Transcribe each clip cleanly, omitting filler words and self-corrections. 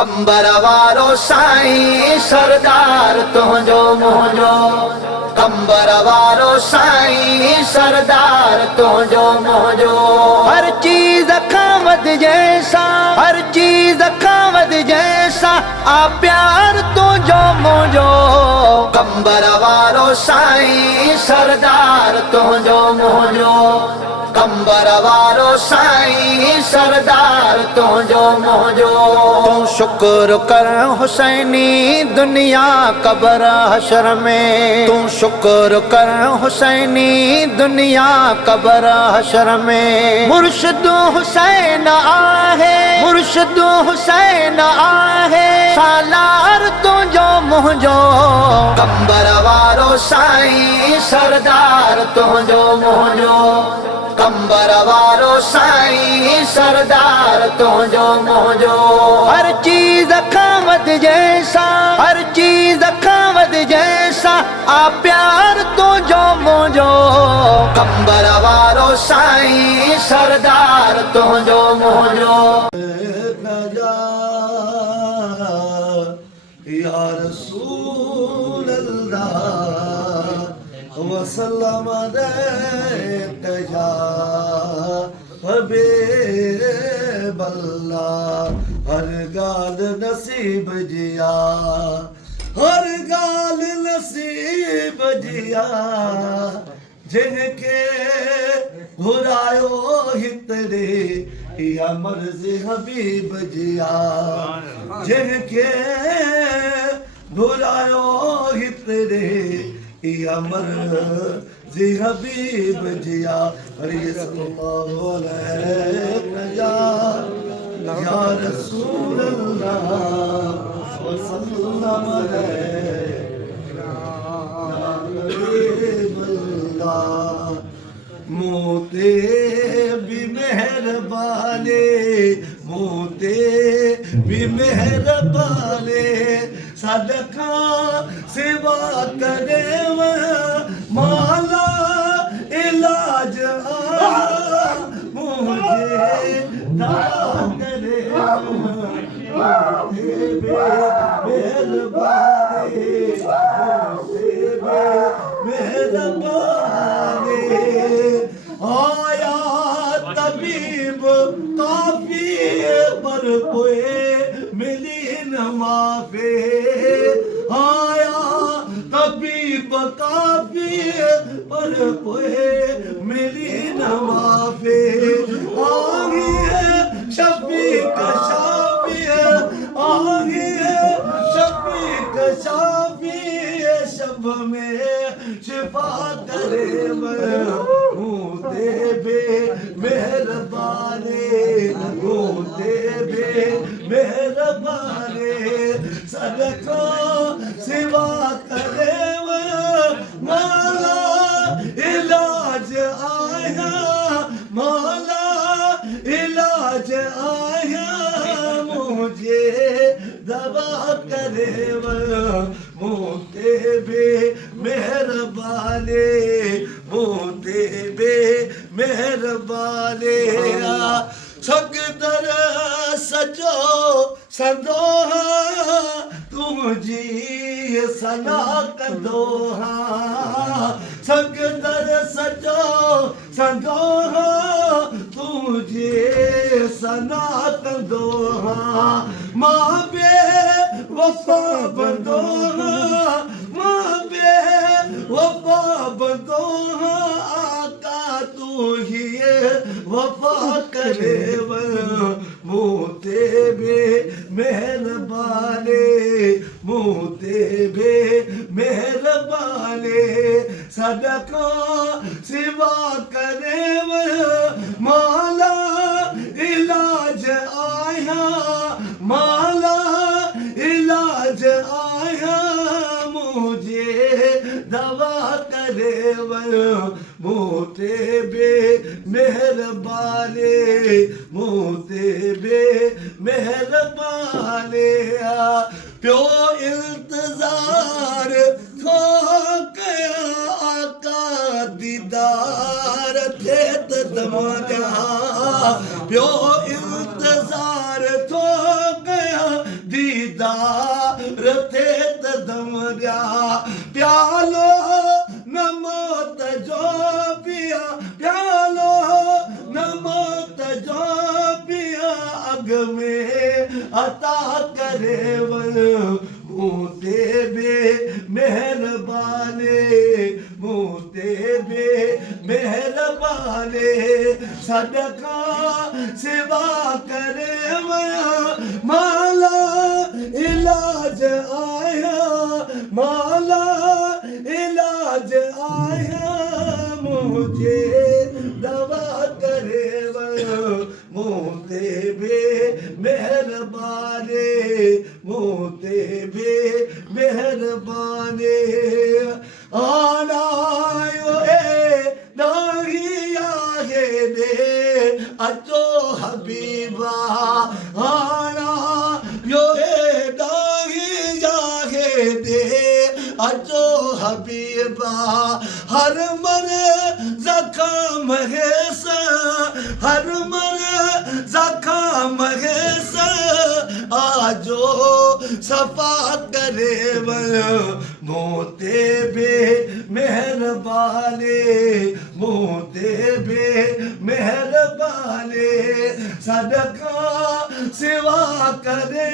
कंबर वारो साईं सरदार तुझो मुझो, कंबर वारो साईं सरदार तुझो मुझो। हर चीज खां वध जैसा, हर चीज खां वध जैसा आ प्यार तुझो मुझो। कंबर वारो साईं सरदार तुझो मुझो, कंबर वारो साईं सरदार तुझो मुझो। तू शुक्र कर हुसैनी दुनिया कब्र हशर में, तू शुक्र कर हुसैनी दुनिया कब्र हशर में। मुर्शिद हुसैन आहे, मुर्शिद हुसैन आहे सालार तुझो मुझो। कंबर वारो साईं सरदार तुझो मुझो, कंबर वारो साईं सरदार तुझो मुझो। हर चीज खां वध जैसा, हर चीज खां वध जैसा आ प्यार तुझो मुझो। कंबर वारो साईं सरदार तुझो मुझो। या रसूल अल्लाह वसल्लम अलैका या हबीब अल्लाह। हर गाल नसीब जिया, हर गाल नसीब जिया, जिनके घुरायो हितरे या मर्ज़ हबीब जिया, जिनके घुरायो हितरे या मर्ज़ हबीब जिया। अरे सल्लल्लाहु अलैहि या रसूल अल्लाह वसल्लम अलैका या हबीब अल्लाह। मोते भी मेहरबाने, मोते भी मेहरबाने, सदका सेवा करे माला इलाज मुझे दवा करे। मेहरबानी मेहरबानी आया तबीब काफी पर कोई मिली न माफे। आया तबीब काफी पर कोई मिली न माफे। आगे शफीक शाफी, आगे शफीक शाफी, शब में शिफा करे होते बे मेहरबानी, होते बे मेहरबानी, सदका सिवा करे माला इलाज आया, माला इलाज आया मुझे दवा करे मोते बे मेहरबानी, मोते बे मेहरबानी। सकदर सजो संदोहा तुझी सना कंदोहा, सकदर सजो संदोहा तुझे सना कंदोहा। मां बे वफा बंदोहा, मां बे वफा बंदोहा, आका तू ही वफा करे मोते बे मेहरबानी, मोते बे मेहरबानी, सदका सिवा करे माला इलाज आया, माला इलाज आया मुझे दवा करे मोते बे मेहरबानी, मोते बे मेहरबानी। प्यो इंतजार थो कया आका दीदार थे दमजा। प्यो इंतजार थो कया दीदार थे तदम दिया प्यालो न मौत जो पिया प्यालो न मौत जो पिया अग में अता करे मुते बे मेहरबाने मुते बे मेहरबाने सदका सेवा करे माला इलाज आया माला इलाज आया मुझे दवा करे मुते बे मेहरबाने मुते बे मेहरबाने आनायो ए नहीं आगे दे अचो हबीबा आना यो ए नहीं आगे दे अचो हबीबा हर मन जख्म है हर मन जख्म है आजो सफा करे मोते बे मेहरबाने मोते बे मेहरबाने सदका सेवा करे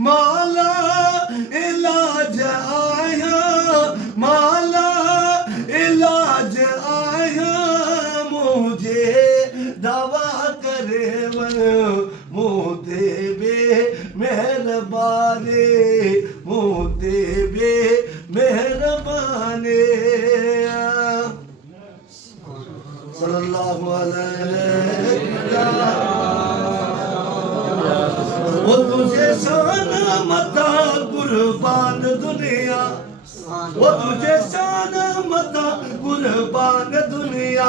माला इलाज आया माला इलाज आया मुझे दवा करे मोते बे मेहरबाने मोते बे मेहरबाने सल्लल्लाहु अलैहि वो तुझे शान मता कुर्बान दुनिया वो तुझे शान मता कुर्बान दुनिया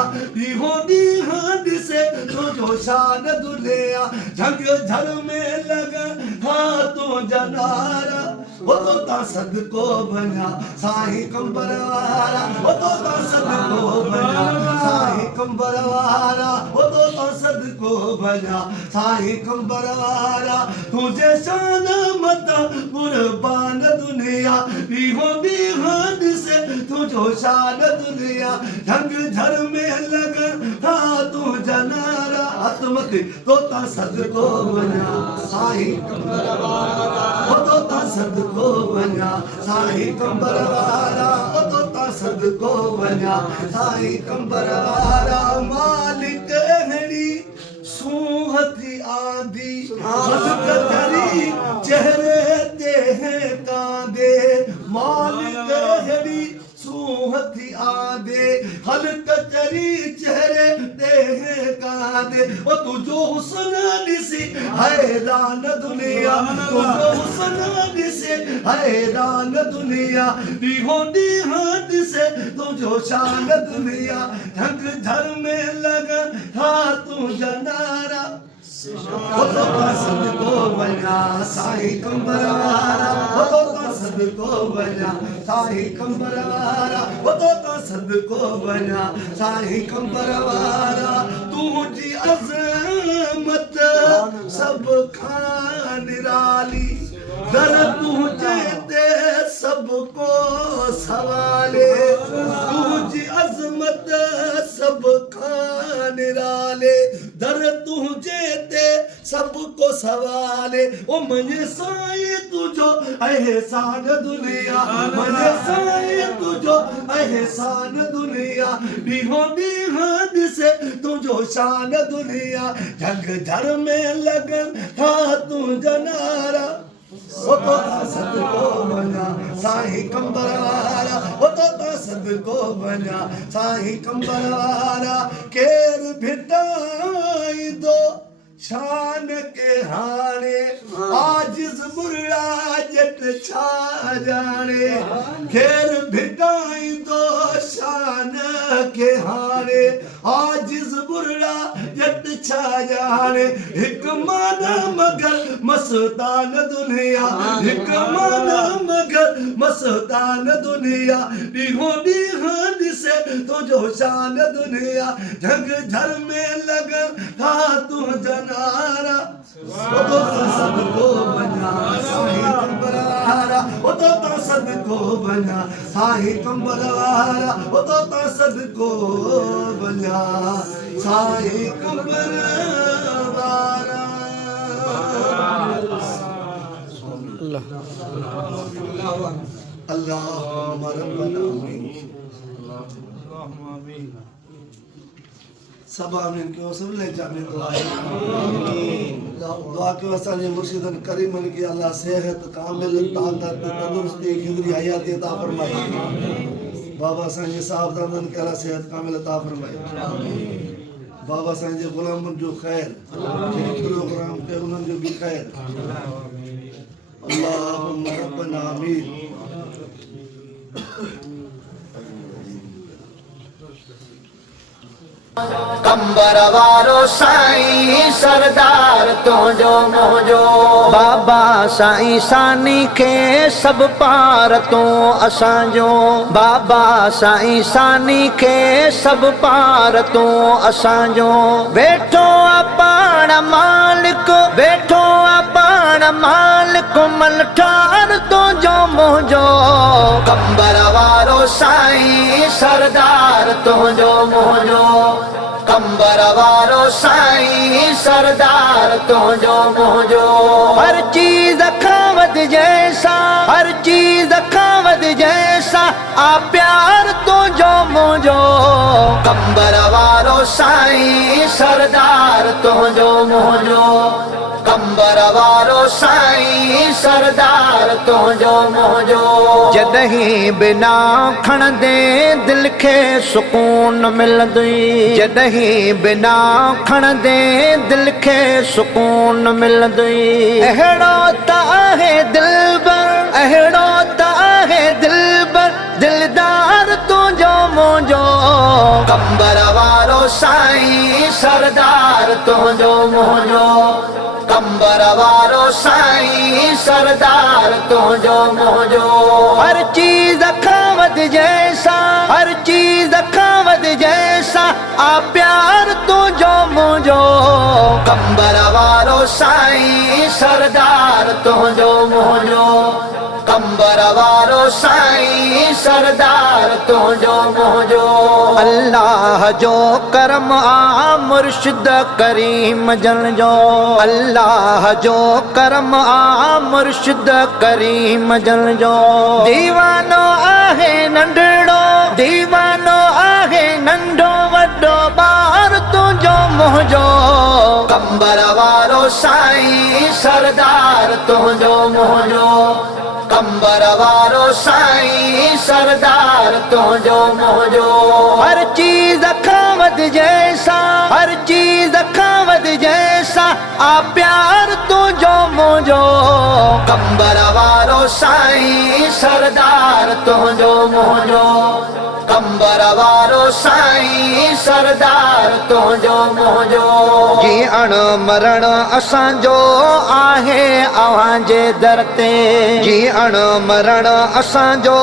होनी हाथ से तुझो शान दुनिया झंग झर में लगा हाथों जनारा वो तो तासद को बना साही कंबरवारा वो तो तासद को बना साही कंबरवारा वो तो तासद को बना साही कंबरवारा तुझे शान मता कुर्बान दुनिया होनी हाथ से तुझो शान दुनिया झंग झर में लगा हाथों जनारा आत्मति तो तासद को बना साही कंबरवारा वो तो तासद को बना साही कंबरवारा वो तो तासद को बना साही कंबरवारा मालिक अहड़ी सूहती आंधी कतरी चेहरे ते हैं कांदे मालिक अहड़ी सूहती आंधे हल कचरी चेहरे ते हैं कांदे ओ तुझो हुस्न दिसी हैरान दुनिया तुझो हुस्न दिसी हैरान दुनिया होनी हाथ से तुझो शान दुनिया ढंग धर में लगा हाथों जनारा वो तो तासद को बना साही कंबरवारा वो तो तासद को बना साही कंबरवारा वो तो तासद को बना साही कंबरवारा तुझी अज़मत सब खान निराली दर तुझे ते सबको सवाले तुझी अज़मत सब खान निराले दर तुझे ते सबको सवाले ओ मुझे साई तुझो एहसान दुनिया मुझे साई तुझो एहसान दुनिया होनी हाथ से तुझो शान दुनिया जग धर में लगन था तू जनारा वो तो तासद को बना साही कंबरवारा वो तो तासद को बना साही कंबरवारा केर भिटाई दो शान के हाने आजिज मुर्रा जट छा जाने खेर भिटाई दो शान के हाने आजिज मुर्रा जट छा जाने एक माना मगर मस्तान दुनिया एक माना मगर मस्तान दुनिया होनी हाथ से तो जो शान दुनिया झग झर में लगन था तू जनारा वो तो तासद को बना सदको बना साईं कंबर वारा ओ तोता सदको बना साईं कंबर वारा अल्लाहुम्मा रब्बना आमीन सब आमीन क्यों सब ले जाने दुआ क्यों असांजे मुर्शिदन करीमन की अल्लाह सेहत कामिल ताकत तंदुरुस्ती खिदरी हयाती अता फरमाए बाबा असांजे साहबजादन के अल्लाह सेहत कामिल अता फरमाए बाबा असांजे गुलामन जो खैर प्रोग्राम के उन्हन जो भी खैर अल्लाहुम्मा रब्बना आमीन कंबर वारो साईं सरदार तुंहिंजो मुंहिंजो बाबा साईं सानी खे सभु पार तूं असांजो बाबा साईं सानी खे सभु पार तूं असांजो वेठो आ पाण मालिक वेठो आ पाण मालिक मलठार तुंहिंजो मुंहिंजो कंबर वारो साईं सरदार तुंहिंजो मुंहिंजो कंबर वारो साईं सरदार तुंहिंजो मुंहिंजो हर चीज खां वध जैसा हर चीज खां वध जैसा आ प्यार तुंहिंजो मुंहिंजो कंबर वारो साईं सरदार तुंहिंजो मुंहिंजो कंबर वारो साईं सरदार तुंहिंजो मुंहिंजो जॾहिं बिना खणंदे दिलि खे सुकून मिलंदुई जॾहिं बिना खणंदे दिलि खे सुकून मिलंदुई अहिड़ो त आहे दिलबर अहिड़ो त आहे दिलबर दिलदार तुंहिंजो मुंहिंजो कंबर वारो साईं सरदार तुंहिंजो मुंहिंजो कंबर वारो साईं सरदार तुंहिंजो मुंहिंजो हर चीज खां वध जैसा हर चीज खां वध जैसा आ प्यार तुंहिंजो मुंहिंजो कंबर वारो साईं सरदार तुंहिंजो मुंहिंजो कंबर वारो साईं सरदार तुंहिंजो मुंहिंजो अल्लाह जो करम आ मुर्शिद करीम जन जो अल्लाह जो करम आ मुर्शिद करीम जन जो दीवानो आहे नंढड़ो दीवानो आहे नंढो वॾो ॿार तुंहिंजो मुंहिंजो कंबर वारो साईं सरदार तुंहिंजो मुंहिंजो कंबर वारो साईं सरदार तुंहिंजो मुंहिंजो हर चीज खां वध जैसा हर चीज खां वध जैसा आ प्यार तुंहिंजो मुंहिंजो कंबर वारो साईं सरदार तुंहिंजो मुंहिंजो कंबर वारो साईं सरदार तुंहिंजो मुंहिंजो जीअण मरण असांजो आहे अव्हां जे दर ते जीअण मरण असांजो